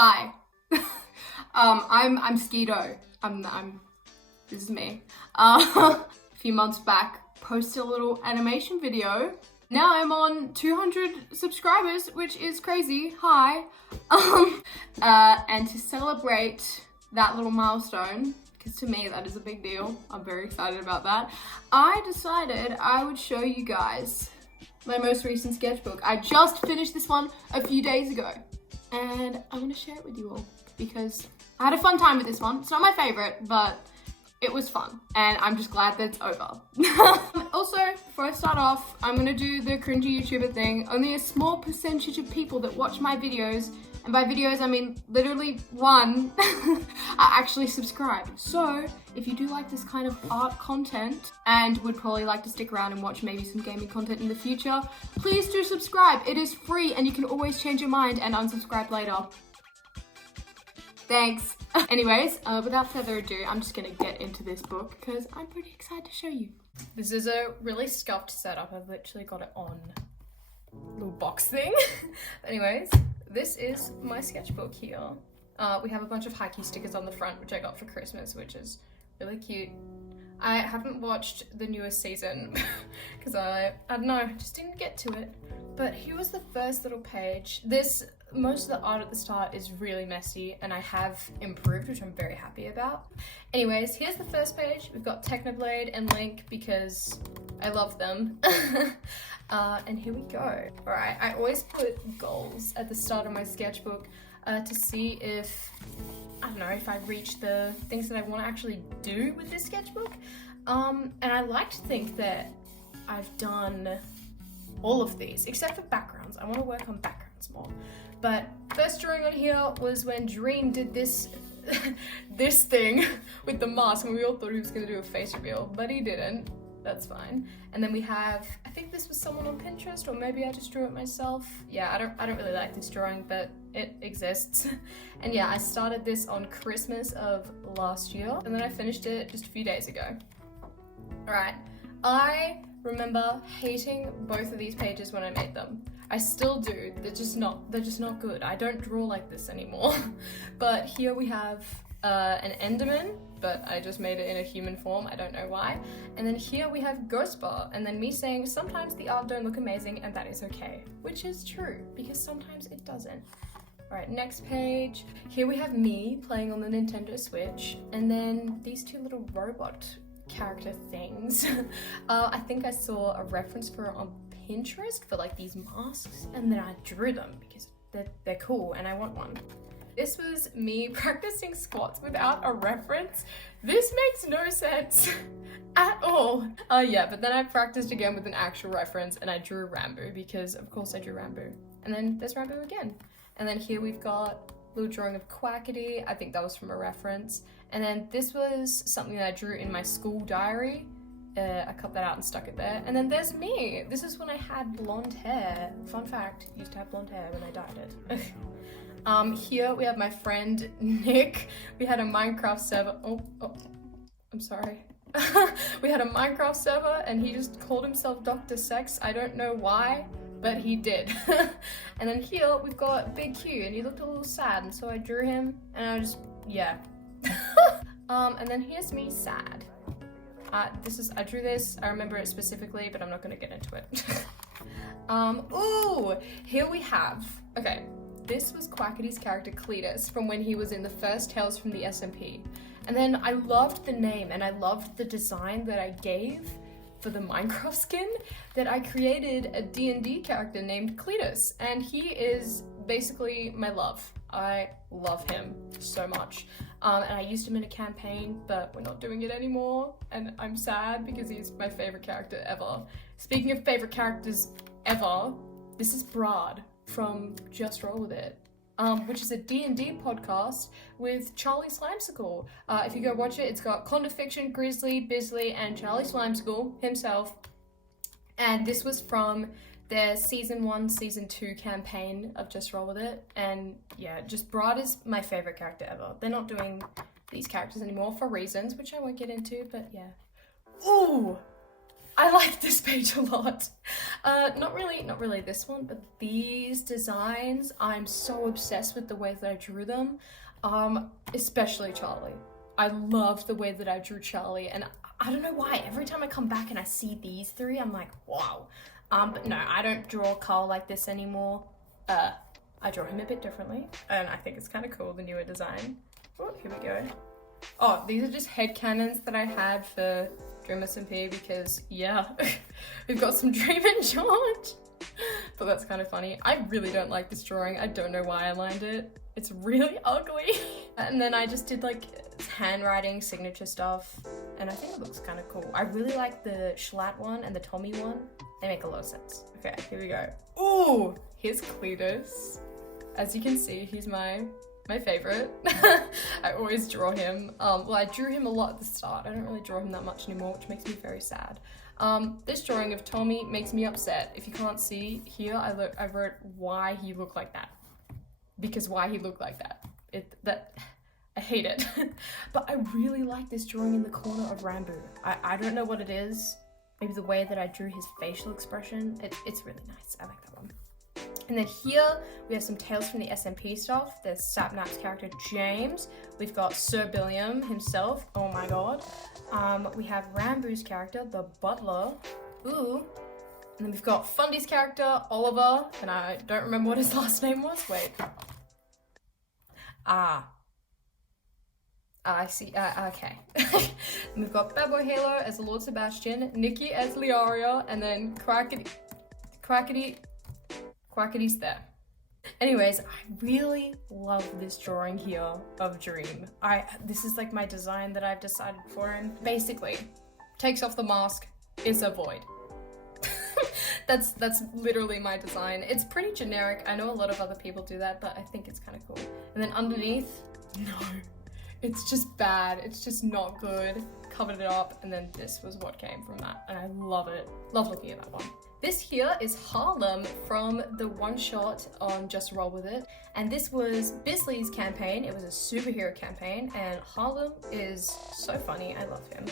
Hi. I'm Skeeto. This is me. A few months back, posted a little animation video. Now I'm on 200 subscribers, which is crazy. Hi. And to celebrate that little milestone, because to me that is a big deal, I'm very excited about that, I decided I would show you guys my most recent sketchbook. I just finished this one a few days ago, and I want to share it with you all because I had a fun time with this one. It's not my favorite, but it was fun, and I'm just glad that it's over. Also, before I start off, I'm gonna do the cringy YouTuber thing. Only a small percentage of people that watch my videos, and by videos I mean literally one, are actually subscribed. So if you do like this kind of art content and would probably like to stick around and watch maybe some gaming content in the future, please do subscribe. It is free and you can always change your mind and unsubscribe later. Thanks. Anyways, without further ado, I'm just gonna get into this book because I'm pretty excited to show you. This is a really scuffed setup. I've literally got it on a little box thing. Anyways, this is my sketchbook here. We have a bunch of haiku stickers on the front, which I got for Christmas, which is really cute. I haven't watched the newest season because I don't know, just didn't get to it. But here was the first little page. Most of the art at the start is really messy and I have improved, which I'm very happy about. Anyways, here's the first page. We've got Technoblade and Link because I love them. And here we go. All right, I always put goals at the start of my sketchbook to see if, I don't know, if I reach the things that I want to actually do with this sketchbook. And I like to think that I've done all of these, except for backgrounds. I want to work on backgrounds more. But first drawing on here was when Dream did this this thing with the mask, and we all thought he was going to do a face reveal, but he didn't. That's fine. And then we have, I think this was someone on Pinterest, or maybe I just drew it myself. Yeah, I don't really like this drawing, but it exists. And yeah, I started this on Christmas of last year, and then I finished it just a few days ago. All right, I remember hating both of these pages when I made them. I still do. They're just not good. I don't draw like this anymore. But here we have an Enderman, but I just made it in a human form. I don't know why. And then here we have Ghost Bar, and then me saying sometimes the art don't look amazing, and that is okay, which is true because sometimes it doesn't. All right, next page. Here we have me playing on the Nintendo Switch, and then these two little robot character things. I think I saw a reference for it on Pinterest for like these masks, and then I drew them because they're cool and I want one. This was me practicing squats without a reference. This makes no sense at all. Yeah, but then I practiced again with an actual reference and I drew Rambo because of course I drew Rambo. And then there's Rambo again. And then here we've got a little drawing of Quackity. I think that was from a reference. And then this was something that I drew in my school diary. I cut that out and stuck it there. And then there's me. This is when I had blonde hair. Fun fact, I used to have blonde hair when I dyed it. Here we have my friend Nick. We had a Minecraft server. Oh, I'm sorry. We had a Minecraft server and he just called himself Dr. Sex. I don't know why, but he did. And then here we've got Big Q, and he looked a little sad, and so I drew him and I just, yeah. And then here's me sad. I drew this, I remember it specifically, but I'm not gonna get into it. Ooh, here we have, okay, this was Quackity's character Cletus from when he was in the first Tales from the dsmp. And then I loved the name and I loved the design that I gave for the Minecraft skin, that I created a D&D character named Cletus, and he is basically my love. I love him so much. And I used him in a campaign, but we're not doing it anymore, and I'm sad because he's my favorite character ever. Speaking of favorite characters ever, this is Brad from Just Roll With It, which is a D&D podcast with Charlie Slimesicle. If you go watch it, it's got Condofiction, Grizzly, Bisley, and Charlie Slimesicle himself. And this was from their season 1, season 2 campaign of Just Roll With It. And yeah, just Brad is my favorite character ever. They're not doing these characters anymore for reasons, which I won't get into, but yeah. Ooh! I like this page a lot. Not really this one, but these designs, I'm so obsessed with the way that I drew them. Especially Charlie. I love the way that I drew Charlie, and I don't know why, every time I come back and I see these three, I'm like, wow. But no, I don't draw Carl like this anymore. I draw him a bit differently, and I think it's kind of cool, the newer design. Oh, here we go. Oh, these are just headcanons that I had for Dream SMP because, yeah, we've got some Dream and George. But that's kind of funny. I really don't like this drawing. I don't know why I lined it. It's really ugly. And then I just did like handwriting, signature stuff, and I think it looks kind of cool. I really like the Schlatt one and the Tommy one. They make a lot of sense. Okay, here we go. Ooh, here's Cletus. As you can see, he's my favorite. I always draw him. Well, I drew him a lot at the start. I don't really draw him that much anymore, which makes me very sad. This drawing of Tommy makes me upset. If you can't see here, I wrote why he looked like that. Because why he looked like that. I hate it. But I really like this drawing in the corner of Rambo. I don't know what it is. Maybe the way that I drew his facial expression. It's really nice. I like that one. And then here we have some Tales from the SMP stuff. There's Sapnap's character James. We've got Sir Billiam himself. Oh my god. We have Rambo's character, the butler. Ooh. And then we've got Fundy's character, Oliver. And I don't remember what his last name was. Wait. I see. Okay. And we've got Bad Boy Halo as Lord Sebastian, Nikki as Liaria, and then Quackity's there. Anyways, I really love this drawing here of Dream. This is like my design that I've decided for him. Basically, takes off the mask, is a void. That's literally my design. It's pretty generic. I know a lot of other people do that, but I think it's kind of cool. And then underneath, no. It's just bad. It's just not good. Covered it up, and then this was what came from that. And I love it. Love looking at that one. This here is Harlem from the one-shot on Just Roll With It. And this was Bisley's campaign. It was a superhero campaign, and Harlem is so funny. I love him.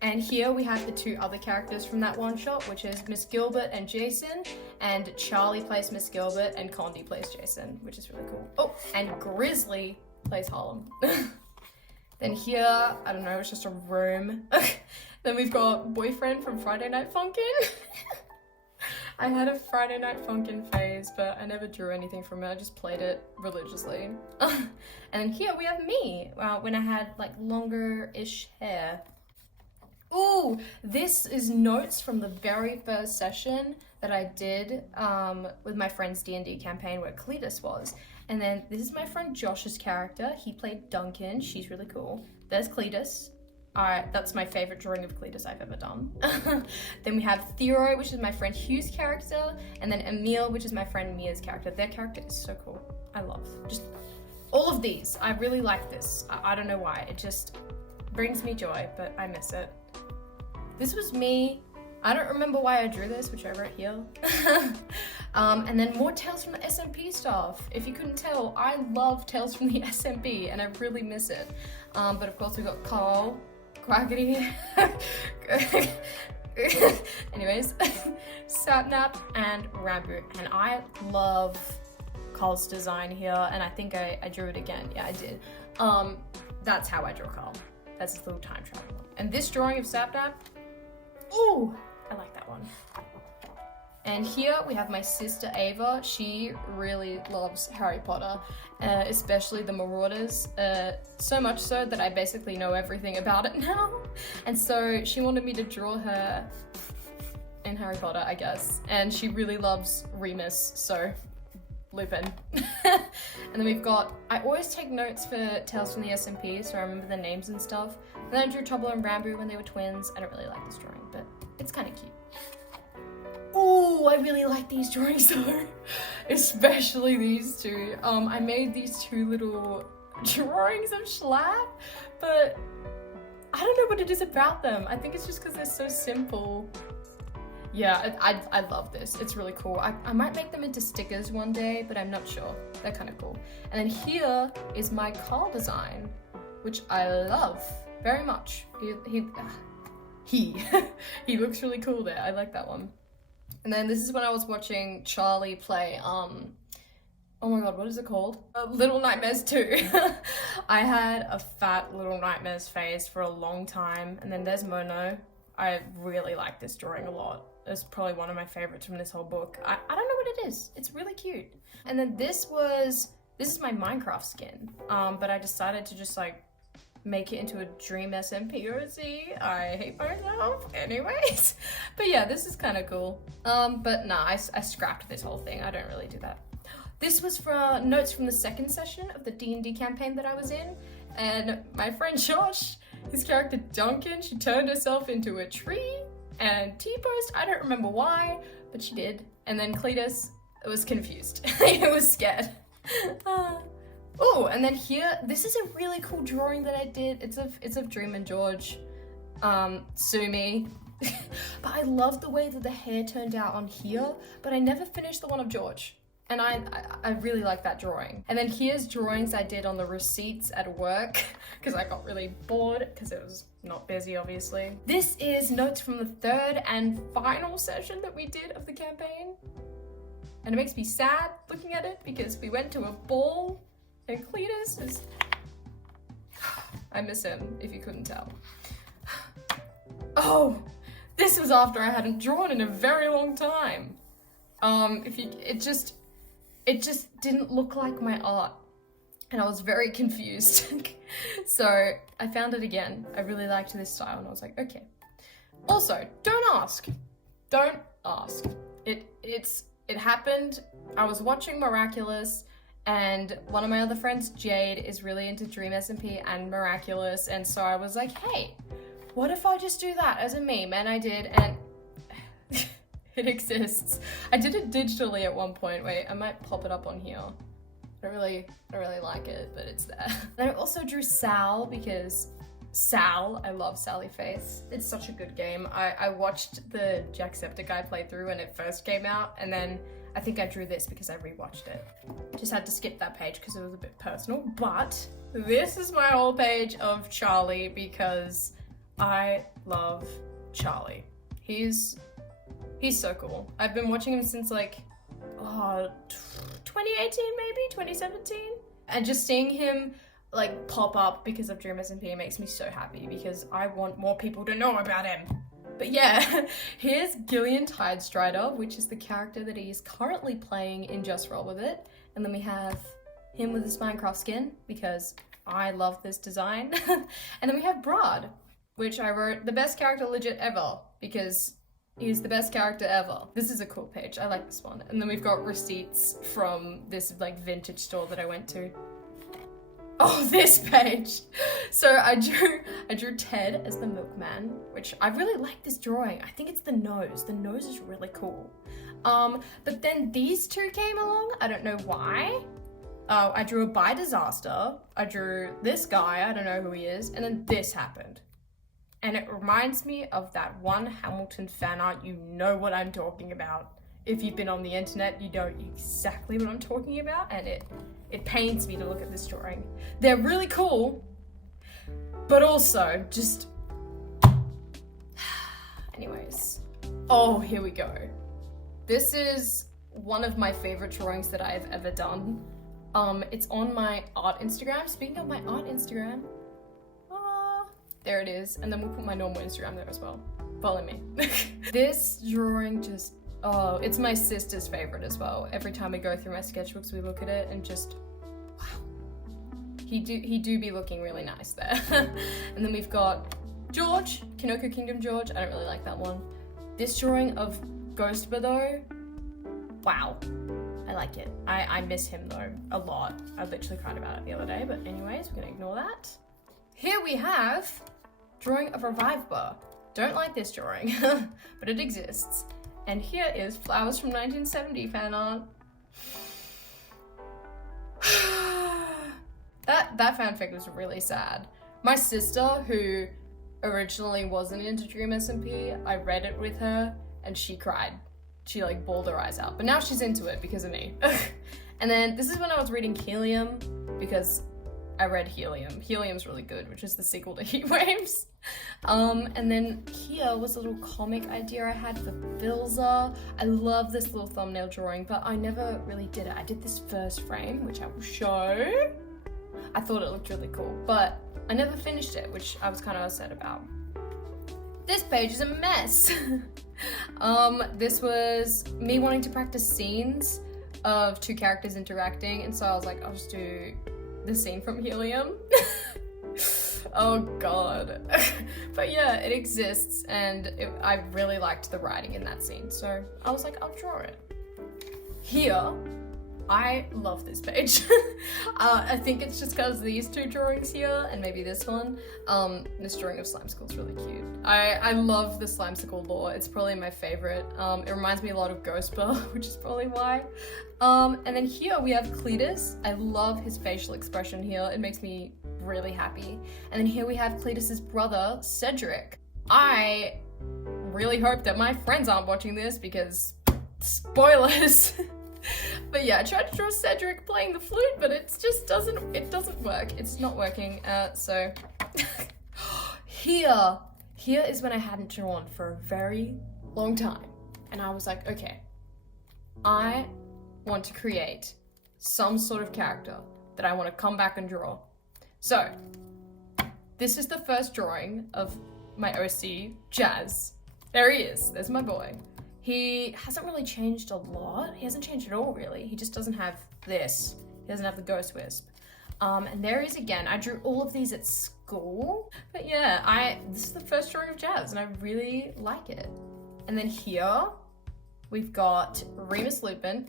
And here we have the two other characters from that one-shot, which is Miss Gilbert and Jason, and Charlie plays Miss Gilbert, and Condi plays Jason, which is really cool. Oh, and Grizzly plays Harlem. Then here, I don't know, it's just a room. Then we've got Boyfriend from Friday Night Funkin'. I had a Friday Night Funkin' phase, but I never drew anything from it. I just played it religiously. And then here we have me, when I had like longer-ish hair. Ooh, this is notes from the very first session that I did with my friend's D&D campaign where Cletus was. And then this is my friend Josh's character. He played Duncan. She's really cool. There's Cletus. That's my favorite drawing of Cletus I've ever done. Then we have Theo, which is my friend Hugh's character. And then Emil, which is my friend Mia's character. Their character is so cool. I love just all of these. I really like this. I don't know why. It just brings me joy, but I miss it. This was me. I don't remember why I drew this, which I wrote here. And then more Tales from the SMP stuff. If you couldn't tell, I love Tales from the SMP and I really miss it. But of course we got Carl, Quackity, anyways, Sapnap and Rambo. And I love Carl's design here, and I think I drew it again. Yeah, I did. That's how I draw Carl. That's his little time travel. And this drawing of Sapnap, ooh, I like that one. And here we have my sister Ava. She really loves Harry Potter, especially the Marauders. So much so that I basically know everything about it now. And so she wanted me to draw her in Harry Potter, I guess. And she really loves Remus, so Lupin. And then we've got, I always take notes for Tales from the SMP, so I remember the names and stuff. And then I drew Trouble and Rambo when they were twins. I don't really like this drawing, but it's kind of cute. Ooh, I really like these drawings though, especially these two. I made these two little drawings of Schlatt, but I don't know what it is about them. I think it's just because they're so simple. Yeah, I love this. It's really cool. I might make them into stickers one day, but I'm not sure. They're kind of cool. And then here is my Carl design, which I love very much. he looks really cool there. I like that one. And then this is when I was watching Charlie play, oh my god, what is it called? Little Nightmares 2. I had a fat Little Nightmares phase for a long time. And then there's Mono. I really like this drawing a lot. It's probably one of my favorites from this whole book. I don't know what it is. It's really cute. And then this is my Minecraft skin. But I decided to just like make it into a dream SMP OC. I hate myself. Anyways. But yeah, this is kind of cool. But nah, I scrapped this whole thing. I don't really do that. This was for notes from the second session of the D&D campaign that I was in. And my friend Josh, his character Duncan, she turned herself into a tree and T-posed. I don't remember why, but she did. And then Cletus was confused. He was scared. Oh, and then here, this is a really cool drawing that I did. It's of Dream and George. Sue me. But I love the way that the hair turned out on here, but I never finished the one of George. And I really like that drawing. And then here's drawings I did on the receipts at work because I got really bored because it was not busy, obviously. This is notes from the third and final session that we did of the campaign. And it makes me sad looking at it because we went to a ball and Cletus is... I miss him, if you couldn't tell. Oh, this was after I hadn't drawn in a very long time. It just didn't look like my art and I was very confused. So I found it again. I really liked this style and I was like, okay. Also, don't ask. It happened. I was watching Miraculous and one of my other friends, Jade, is really into Dream SMP and Miraculous. And so I was like, hey, what if I just do that as a meme? And I did, and it exists. I did it digitally at one point. Wait, I might pop it up on here. I don't really like it, but it's there. Then I also drew Sal because I love Sally Face. It's such a good game. I watched the Jacksepticeye playthrough when it first came out, and then I think I drew this because I rewatched it. Just had to skip that page because it was a bit personal, but this is my whole page of Charlie because I love Charlie. He's so cool. I've been watching him since like, 2018 maybe, 2017? And just seeing him like pop up because of Dream SMP makes me so happy because I want more people to know about him. But yeah, here's Gillian Tidestrider, which is the character that he is currently playing in Just Roll With It. And then we have him with his Minecraft skin because I love this design. And then we have Brad, which I wrote the best character legit ever because he's the best character ever. This is a cool page. I like this one. And then we've got receipts from this like vintage store that I went to. Oh, this page. So I drew Ted as the milkman, which I really like this drawing. I think it's the nose. The nose is really cool. But then these two came along. I don't know why. I drew a By Disaster. I drew this guy. I don't know who he is. And then this happened. And it reminds me of that one Hamilton fan art. You know what I'm talking about. If you've been on the internet, you know exactly what I'm talking about. And it pains me to look at this drawing. They're really cool, but also just... Anyways. Oh, here we go. This is one of my favorite drawings that I have ever done. It's on my art Instagram. Speaking of my art Instagram, there it is. And then we'll put my normal Instagram there as well. Follow me. This drawing just, oh, it's my sister's favorite as well. Every time we go through my sketchbooks, we look at it and just, wow. He do be looking really nice there. And then we've got George, Kinoko Kingdom George. I don't really like that one. This drawing of Ghost Bado, wow. I like it. I miss him though, a lot. I literally cried about it the other day, but anyways, we're gonna ignore that. Here we have drawing of Revive Bar. Don't like this drawing, but it exists. And here is Flowers from 1970 fan art. That fanfic was really sad. My sister, who originally wasn't into Dream SMP, I read it with her and she cried. She like bawled her eyes out, but now she's into it because of me. And then this is when I was reading Helium because I read Helium. Helium's really good, which is the sequel to Heat Waves. And then here was a little comic idea I had for Bilza. I love this little thumbnail drawing, but I never really did it. I did this first frame, which I will show. I thought it looked really cool, but I never finished it, which I was kind of upset about. This page is a mess. This was me wanting to practice scenes of two characters interacting, and so I was like, I'll just do the scene from Helium. Oh god. But yeah, it exists, and I really liked the writing in that scene, so I was like, I'll draw it. Here, I love this page. I think it's just because these two drawings here, and maybe this one. This drawing of Slimecicle is really cute. I love the Slimecicle lore. It's probably my favorite. It reminds me a lot of Ghostbell, which is probably why. And then here we have Cletus. I love his facial expression here. It makes me really happy. And then here we have Cletus's brother, Cedric. I really hope that my friends aren't watching this because spoilers. But yeah, I tried to draw Cedric playing the flute, but it doesn't work. It's not working, so. Here is when I hadn't drawn for a very long time. And I was like, okay, I want to create some sort of character that I want to come back and draw. So, this is the first drawing of my OC, Jazz. There he is, there's my boy. He hasn't really changed a lot. He hasn't changed at all, really. He just doesn't have this. He doesn't have the ghost wisp. And there he is again. I drew all of these at school. But yeah, this is the first drawing of Jazz, and I really like it. And then here, we've got Remus Lupin.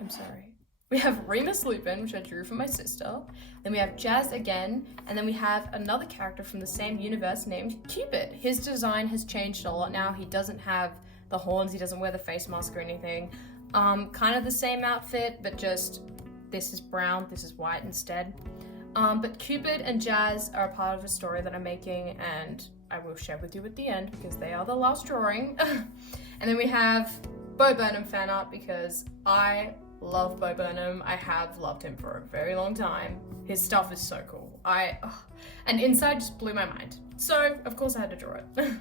I'm sorry. We have Remus Lupin, which I drew for my sister. Then we have Jazz again, and then we have another character from the same universe named Cupid. His design has changed a lot now. He doesn't have the horns, he doesn't wear the face mask or anything. Kind of the same outfit, but just this is brown, this is white instead. But Cupid and Jazz are a part of a story that I'm making, and I will share with you at the end because they are the last drawing. And then we have Burnham Fan Art because I love Burnham. I have loved him for a very long time. His stuff is so cool. And Inside just blew my mind. So, of course I had to draw it.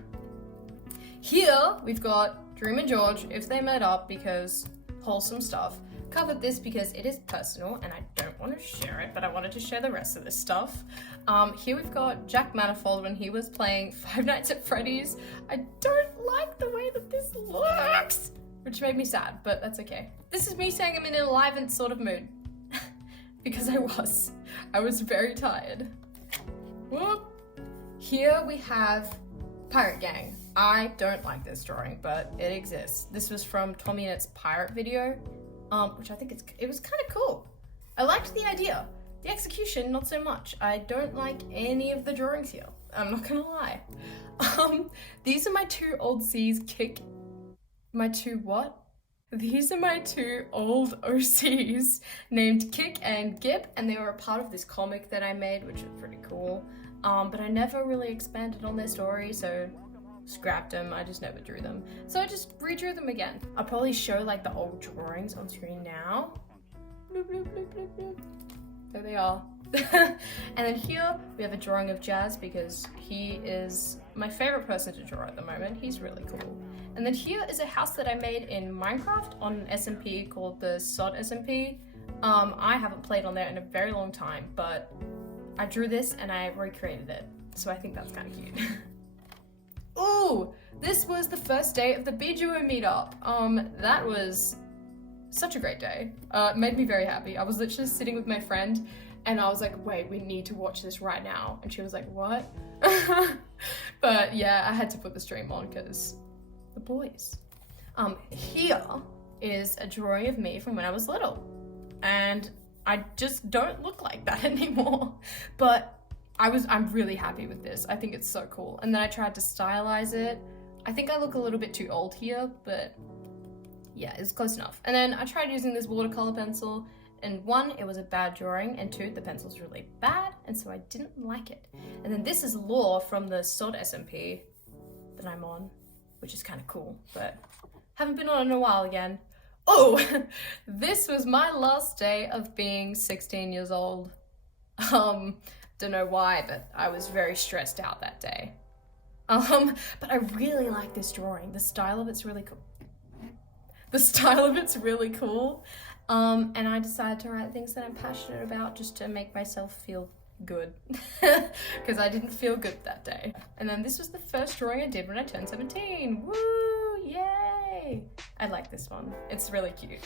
Here, we've got Dream and George, if they met up, because wholesome stuff. Covered this because it is personal and I don't want to share it, but I wanted to share the rest of this stuff. Here we've got Jack Manifold when he was playing Five Nights at Freddy's. I don't like the way that this looks, which made me sad, but that's okay. This is me saying I'm in an enlivened sort of mood. Because I was very tired. Whoop. Here we have Pirate Gang. I don't like this drawing, but it exists. This was from Tommy and Its pirate video, which I think it was kind of cool. I liked the idea. The execution, not so much. I don't like any of the drawings here. I'm not gonna lie. These are my two old C's, These are my two old OCs named Kick and Gib, and they were a part of this comic that I made, which was pretty cool. But I never really expanded on their story, so scrapped them. I just never drew them. So I just redrew them again. I'll probably show like the old drawings on screen now. Bloop, bloop, bloop, bloop, bloop. There they are. And then here we have a drawing of Jazz because he is my favorite person to draw at the moment. He's really cool. And then here is a house that I made in Minecraft on an SMP called the Sod SMP. I haven't played on there in a very long time, but I drew this and I recreated it. So I think that's kind of cute. Ooh, this was the first day of the Bijuo meetup. That was such a great day. It made me very happy. I was literally sitting with my friend and I was like, wait, we need to watch this right now. And she was like, what? But yeah, I had to put the stream on because the boys. Here is a drawing of me from when I was little. And I just don't look like that anymore. But I'm really happy with this. I think it's so cool. And then I tried to stylize it. I think I look a little bit too old here, but yeah, it's close enough. And then I tried using this watercolor pencil, and one, it was a bad drawing, and two, the pencil's really bad, and so I didn't like it. And then this is lore from the Sod SMP that I'm on, which is kind of cool, but haven't been on in a while again. Oh, this was my last day of being 16 years old. Don't know why, but I was very stressed out that day. But I really like this drawing. The style of it's really cool. And I decided to write things that I'm passionate about just to make myself feel good, because I didn't feel good that day. And then this was the first drawing I did when I turned 17. Woo! Yay! I like this one. It's really cute.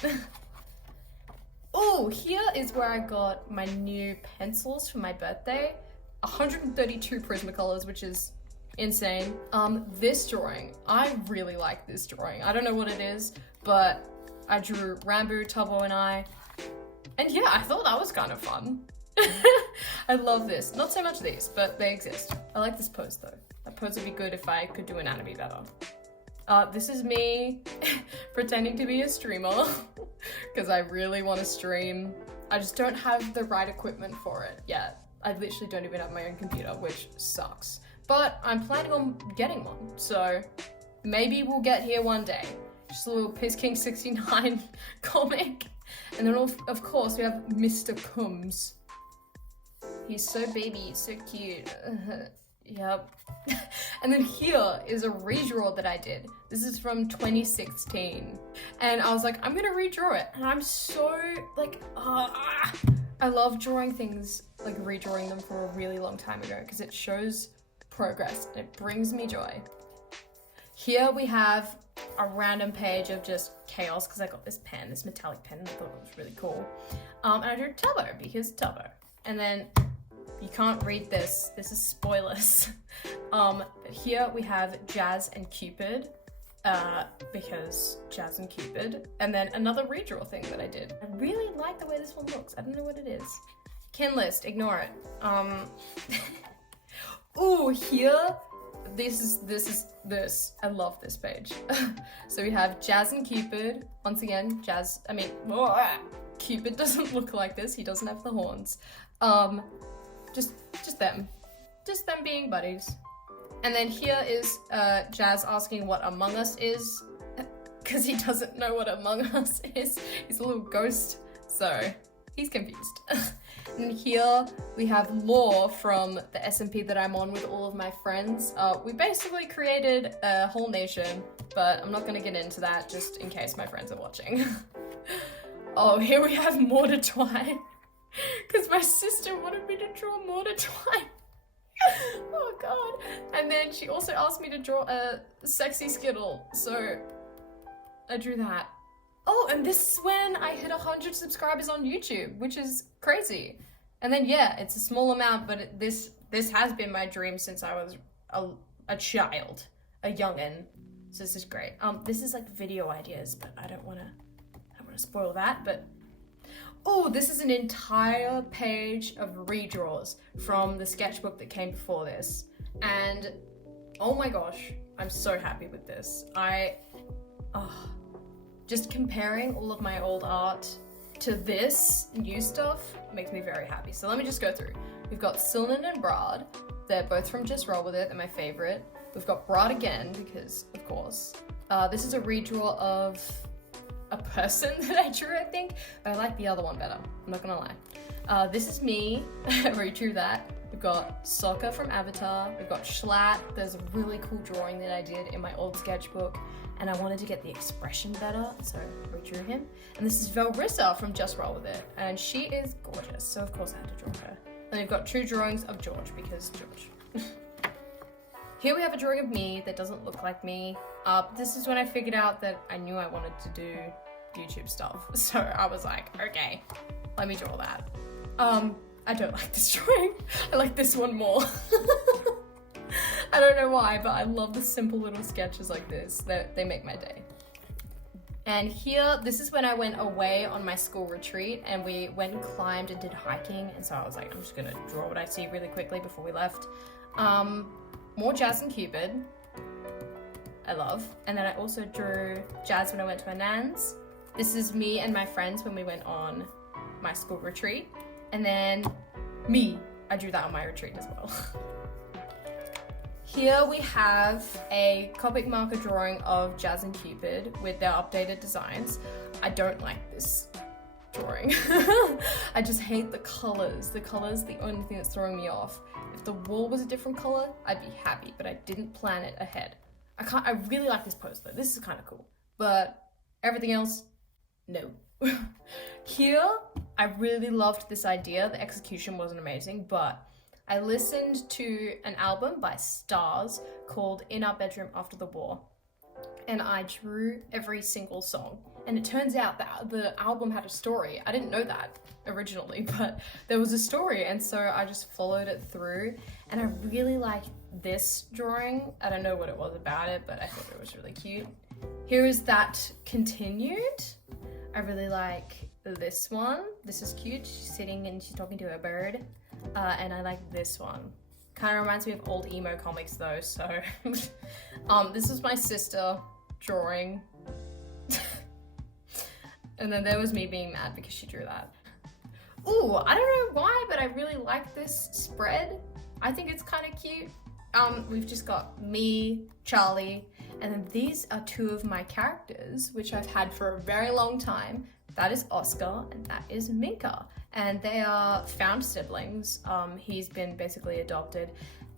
Oh, here is where I got my new pencils for my birthday. 132 Prismacolors, which is insane. This drawing, I really like this drawing. I don't know what it is, but I drew Rambo, Tubbo, and I. And yeah, I thought that was kind of fun. I love this. Not so much these, but they exist. I like this pose though. That pose would be good if I could do anatomy better. This is me pretending to be a streamer because I really want to stream. I just don't have the right equipment for it yet. I literally don't even have my own computer, which sucks. But I'm planning on getting one, so maybe we'll get here one day. Just a little Piss King 69 comic. And then of course we have Mr. Combs. He's so baby, so cute. Yep. And then here is a redraw that I did. This is from 2016. And I was like, I'm gonna redraw it. And I'm so like, I love drawing things, like redrawing them for a really long time ago, because it shows progress and it brings me joy. Here we have a random page of just chaos, because I got this pen, this metallic pen, and I thought it was really cool. And I drew Tubbo because Tubbo. And then you can't read this is spoilers. But here we have Jazz and Cupid, because Jazz and Cupid. And then another redraw thing that I did. I really like the way this one looks. I don't know what it is. Kin list, ignore it. Ooh, here, this is, I love this page. So we have Jazz and Cupid. Once again, Cupid doesn't look like this. He doesn't have the horns. Just them being buddies. And then here is Jazz asking what Among Us is, because he doesn't know what Among Us is. He's a little ghost, so he's confused. And here we have Law from the dsmp that I'm on with all of my friends. We basically created a whole nation, but I'm not gonna get into that just in case my friends are watching. Oh, here we have Mortartwine, because my sister wanted me to draw Mortartwine. Oh god. And then she also asked me to draw a sexy Skittle, so I drew that. Oh, and this is when I hit 100 subscribers on YouTube, which is crazy. And then yeah, it's a small amount, but this has been my dream since I was a child, a youngin'. So this is great. This is like video ideas, but I don't wanna spoil that, but oh, this is an entire page of redraws from the sketchbook that came before this. And oh my gosh, I'm so happy with this. Just comparing all of my old art to this new stuff makes me very happy. So let me just go through. We've got Silnan and Brad. They're both from Just Roll With It. They're my favorite. We've got Brad again, because of course. This is a redraw of a person that I drew, I think, but I like the other one better. I'm not gonna lie. This is me. I redrew that. We've got Sokka from Avatar. We've got Schlatt. There's a really cool drawing that I did in my old sketchbook, and I wanted to get the expression better, so I redrew him. And this is Velrissa from Just Roll With It, and she is gorgeous, so of course I had to draw her. And we've got 2 drawings of George, because George. Here we have a drawing of me that doesn't look like me. This is when I figured out that I knew I wanted to do YouTube stuff. So I was like, okay, let me draw that. I don't like this drawing. I like this one more. I don't know why, but I love the simple little sketches like this. They make my day. And here, this is when I went away on my school retreat, and we went and climbed and did hiking. And so I was like, I'm just gonna draw what I see really quickly before we left. More Jazz and Cupid. I love. And then I also drew Jazz when I went to my nan's. This is me and my friends when we went on my school retreat. And then me, I drew that on my retreat as well. Here we have a Copic marker drawing of Jazz and Cupid with their updated designs. I don't like this drawing. I just hate the colors. The color's the only thing that's throwing me off. If the wall was a different color, I'd be happy, but I I plan it ahead. I really like this poster. This is kind of cool, but everything else, no. Here, I really loved this idea. The execution wasn't amazing, but I listened to an album by Stars called In Our Bedroom After the War, and I drew every single song. And it turns out that the album had a story. I didn't know that originally, but there was a story, and so I just followed it through, and I really liked this drawing. I don't know what it was about it, but I thought it was really cute. Here is that continued. I really like this one. This is cute. She's sitting and she's talking to a bird. And I like this one. Kind of reminds me of old emo comics though, so. This is my sister drawing. And then there was me being mad because she drew that. Ooh, I don't know why, but I really like this spread. I think it's kind of cute. We've just got me, Charlie, and then these are two of my characters, which I've had for a very long time. That is Oscar and that is Minka. And they are found siblings. He's been basically adopted.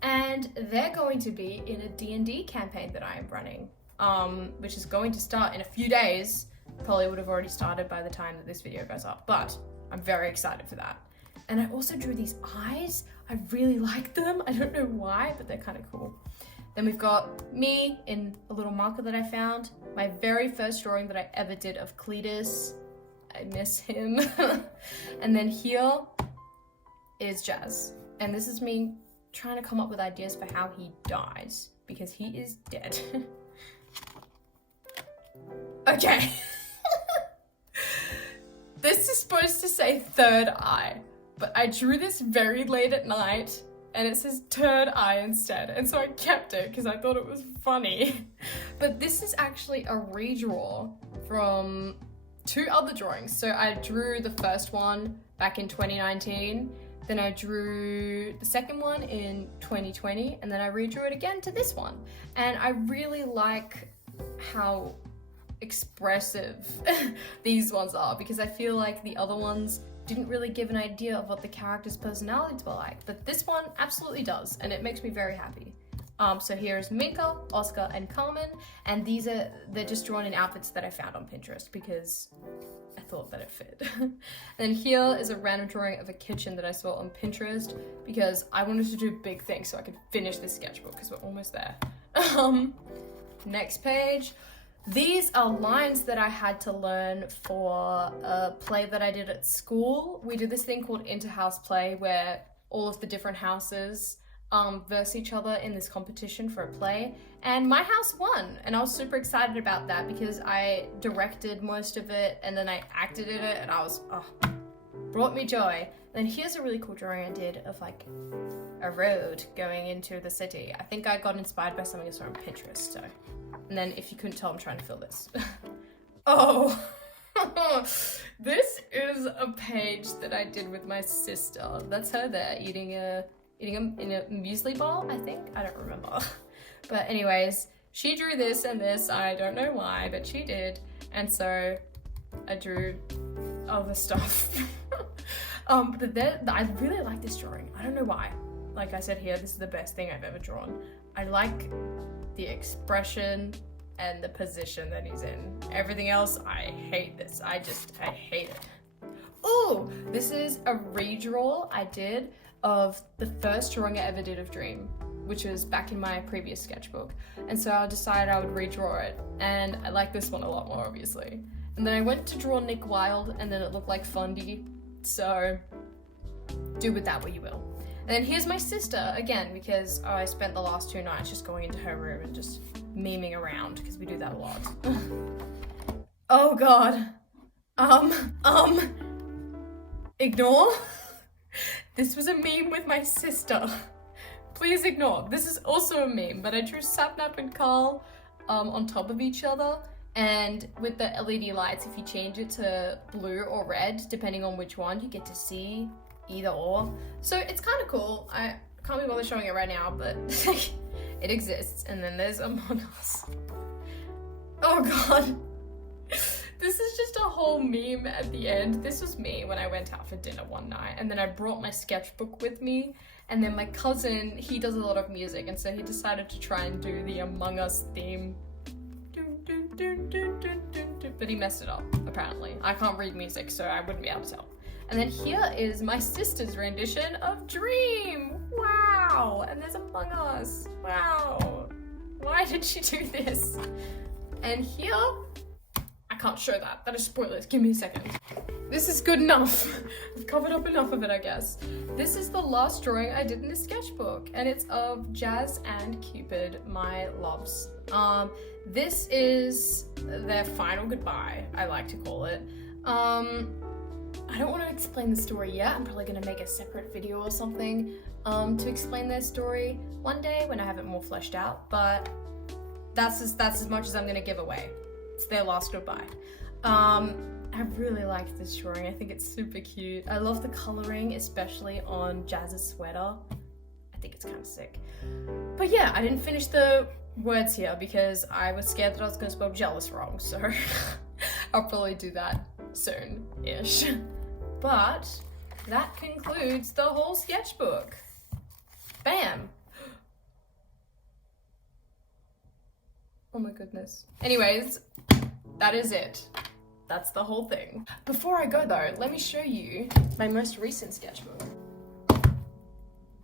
And they're going to be in a D&D campaign that I am running, which is going to start in a few days. Probably would have already started by the time that this video goes up, but I'm very excited for that. And I also drew these eyes. I really like them. I don't know why, but they're kind of cool. Then we've got me in a little marker that I found. My very first drawing that I ever did of Cletus. I miss him. And then here is Jazz. And this is me trying to come up with ideas for how he dies, because he is dead. Okay. This is supposed to say third eye, but I drew this very late at night and it says third eye instead. And so I kept it because I thought it was funny. But this is actually a redraw from two other drawings. So I drew the first one back in 2019. Then I drew the second one in 2020. And then I redrew it again to this one. And I really like how expressive these ones are, because I feel like the other ones didn't really give an idea of what the characters' personalities were like, but this one absolutely does, and it makes me very happy. So here's Minka, Oscar, and Carmen, and they're just drawn in outfits that I found on Pinterest because I thought that it fit. And then here is a random drawing of a kitchen that I saw on Pinterest because I wanted to do big things so I could finish this sketchbook because we're almost there. Next page. These are lines that I had to learn for a play that I did at school. We did this thing called inter-house play where all of the different houses verse each other in this competition for a play. And my house won, and I was super excited about that because I directed most of it and then I acted in it, and I was, brought me joy. And then here's a really cool drawing I did of like a road going into the city. I think I got inspired by something I saw on Pinterest, so. And then if you couldn't tell, I'm trying to fill this. Oh, this is a page that I did with my sister. That's her there eating in a muesli bar, I think. I don't remember. But anyways, she drew this and this. I don't know why, but she did. And so I drew other stuff. But I really like this drawing. I don't know why. Like I said here, this is the best thing I've ever drawn. I like the expression and the position that he's in. Everything else, I hate this. I hate it. Ooh, this is a redraw I did of the first drawing I ever did of Dream, which was back in my previous sketchbook. And so I decided I would redraw it. And I like this one a lot more, obviously. And then I went to draw Nick Wilde, and then it looked like Fundy. So do with that what you will. And then here's my sister, again, because I spent the last 2 nights just going into her room and just memeing around, because we do that a lot. Oh god. Ignore. This was a meme with my sister. Please ignore. This is also a meme, but I drew Sapnap and Carl on top of each other. And with the LED lights, if you change it to blue or red, depending on which one, you get to see either or. So it's kind of cool. I can't be bothered showing it right now, but it exists. And then there's Among Us. Oh god. This is just a whole meme at the end. This was me when I went out for dinner one night, and then I brought my sketchbook with me, and then my cousin, he does a lot of music, and so he decided to try and do the Among Us theme. But he messed it up, apparently. I can't read music, so I wouldn't be able to tell. And then here is my sister's rendition of Dream. Wow. And there's Among Us. Wow. Why did she do this? And here, I can't show that. That is spoilers. Give me a second. This is good enough. I've covered up enough of it, I guess. This is the last drawing I did in the sketchbook, and it's of Jazz and Cupid, my loves. This is their final goodbye, I like to call it. I don't want to explain the story yet. I'm probably going to make a separate video or something to explain their story one day when I have it more fleshed out, but that's as much as I'm going to give away. It's their last goodbye. I really liked this drawing. I think it's super cute. I love the coloring, especially on Jazz's sweater. I think it's kind of sick. But yeah, I didn't finish the words here because I was scared that I was going to spell jealous wrong, so I'll probably do that soon-ish. But that concludes the whole sketchbook. Bam! Oh my goodness. Anyways, that is it. That's the whole thing. Before I go though, let me show you my most recent sketchbook.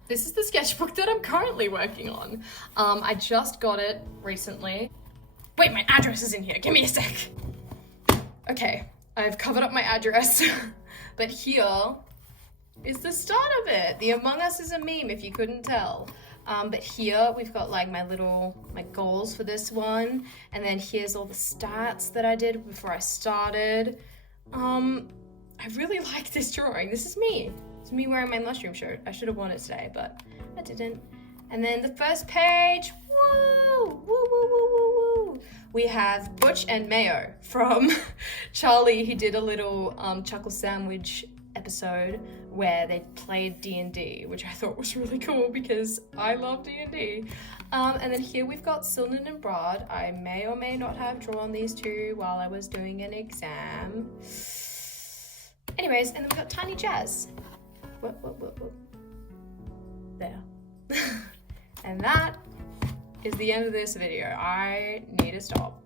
This is the sketchbook that I'm currently working on. I just got it recently. Wait, my address is in here. Give me a sec. Okay, I've covered up my address, but here is the start of it. The Among Us is a meme, if you couldn't tell. But here we've got like my goals for this one, and then here's all the stats that I did before I started. I really like this drawing. This is me. It's me wearing my mushroom shirt. I should have worn it today, but I didn't. And then the first page, woo, woo, woo, woo, woo, woo. We have Butch and Mayo from Charlie. He did a little Chuckle Sandwich episode where they played D&D, which I thought was really cool because I love D&D. And then here we've got Silnan and Brad. I may or may not have drawn these two while I was doing an exam. Anyways, and then we've got Tiny Jazz. What? There. And that is the end of this video. I need to stop.